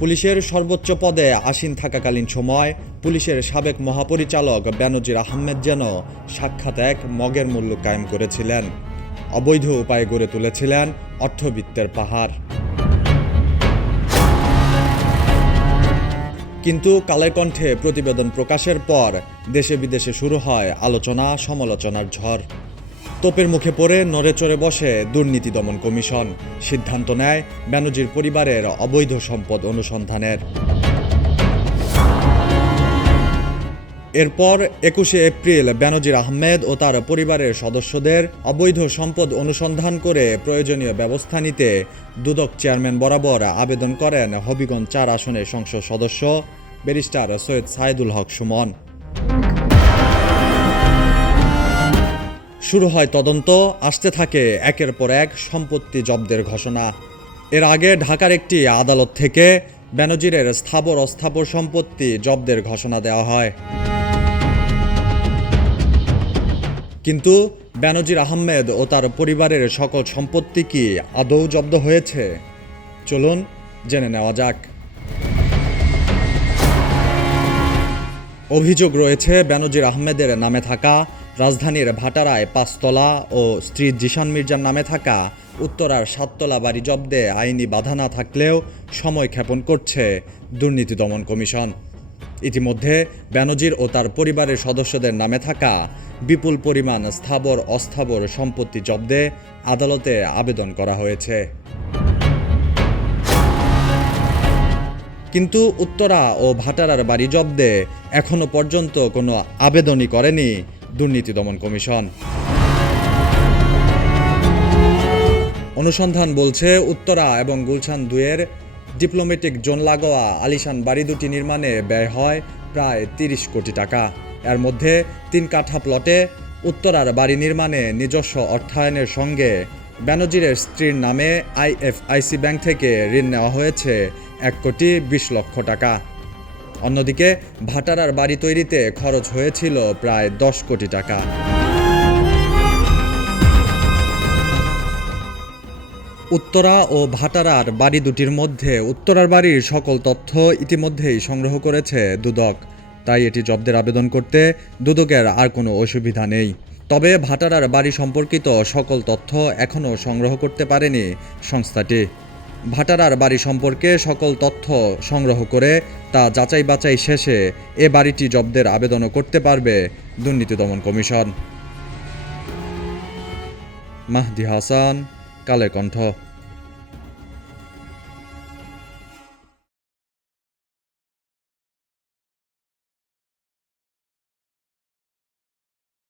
পুলিশের সর্বোচ্চ পদে আসীন থাকাকালীন সময় পুলিশের সাবেক মহাপরিচালক বেনজির আহমেদ যেন সাক্ষাৎ এক মগের মূল্য কায়েম করেছিলেন। অবৈধ উপায়ে গড়ে তুলেছিলেন অর্থবিত্তের পাহাড়। কিন্তু কালের কণ্ঠে প্রতিবেদন প্রকাশের পর দেশে বিদেশে শুরু হয় আলোচনা সমালোচনার ঝড়। তোপের মুখে পড়ে নড়ে চড়ে বসে দুর্নীতি দমন কমিশন। সিদ্ধান্ত নেয় বেনজির পরিবারের অবৈধ সম্পদ অনুসন্ধানের। এরপর ২১শে এপ্রিল বেনজির আহমেদ ও তার পরিবারের সদস্যদের অবৈধ সম্পদ অনুসন্ধান করে প্রয়োজনীয় ব্যবস্থা নিতে দুদক চেয়ারম্যান বরাবর আবেদন করেন হবিগঞ্জ ৪ আসনের সংসদ সদস্য ব্যারিস্টার সৈয়দ সাইদুল হক সুমন। শুরু হয় তদন্ত, আসতে থাকে একের পর এক সম্পত্তি জব্দের ঘোষণা। এর আগে ঢাকার একটি আদালত থেকে বেনজিরের স্থাবর অস্থাবর সম্পত্তি জব্দের ঘোষণা দেওয়া হয়। কিন্তু বেনজির আহমেদ ও তার পরিবারের সকল সম্পত্তি কি আদৌ জব্দ হয়েছে? চলুন জেনে নেওয়া যাক। অভিযোগ রয়েছে বেনজির আহমেদের নামে থাকা রাজধানীর ভাটারায় ৫ তলা ও স্ত্রী জিশান মির্জার নামে থাকা উত্তরার ৭ তলা বাড়ি জব্দে আইনি বাধা না থাকলেও সময় ক্ষেপণ করছে দুর্নীতি দমন কমিশন। ইতিমধ্যে বেনজির ও তার পরিবারের সদস্যদের নামে থাকা বিপুল পরিমাণ স্থাবর অস্থাবর সম্পত্তি জব্দে আদালতে আবেদন করা হয়েছে। কিন্তু উত্তরা ও ভাটারার বাড়ি জব্দে এখনো পর্যন্ত কোনো আবেদনই করেনি দুর্নীতি দমন কমিশন। অনুসন্ধান বলছে উত্তরা এবং গুলশান ২-এর ডিপ্লোম্যাটিক জোন লাগোয়া আলিশান বাড়ি দুটি নির্মাণে ব্যয় হয় প্রায় ৩০ কোটি টাকা। এর মধ্যে ৩ কাঠা প্লটে উত্তরার বাড়ি নির্মাণে নিজস্ব অর্থায়নের সঙ্গে বেনজিরের স্ত্রীর নামে আইএফআইসি ব্যাংক থেকে ঋণ নেওয়া হয়েছে ১,২০,০০,০০০ টাকা। অন্যদিকে ভাটারার বাড়ি তৈরিতে খরচ হয়েছিল প্রায় ১০ কোটি টাকা। উত্তরা ও ভাটারার বাড়ি দুটির মধ্যে উত্তরার বাড়ির সকল তথ্য ইতিমধ্যেই সংগ্রহ করেছে দুদক, তাই এটি জব্দের আবেদন করতে দুদকের আর কোনো অসুবিধা নেই। তবে ভাটারার বাড়ি সম্পর্কিত সকল তথ্য এখনও সংগ্রহ করতে পারেনি সংস্থাটি। ভাটারার বাড়ি সম্পর্কে সকল তথ্য সংগ্রহ করে তা যাচাই বাছাই শেষে এ বাড়িটি জব্দের আবেদনও করতে পারবে দুর্নীতি দমন কমিশন। মাহদি হাসান, কালের কণ্ঠ।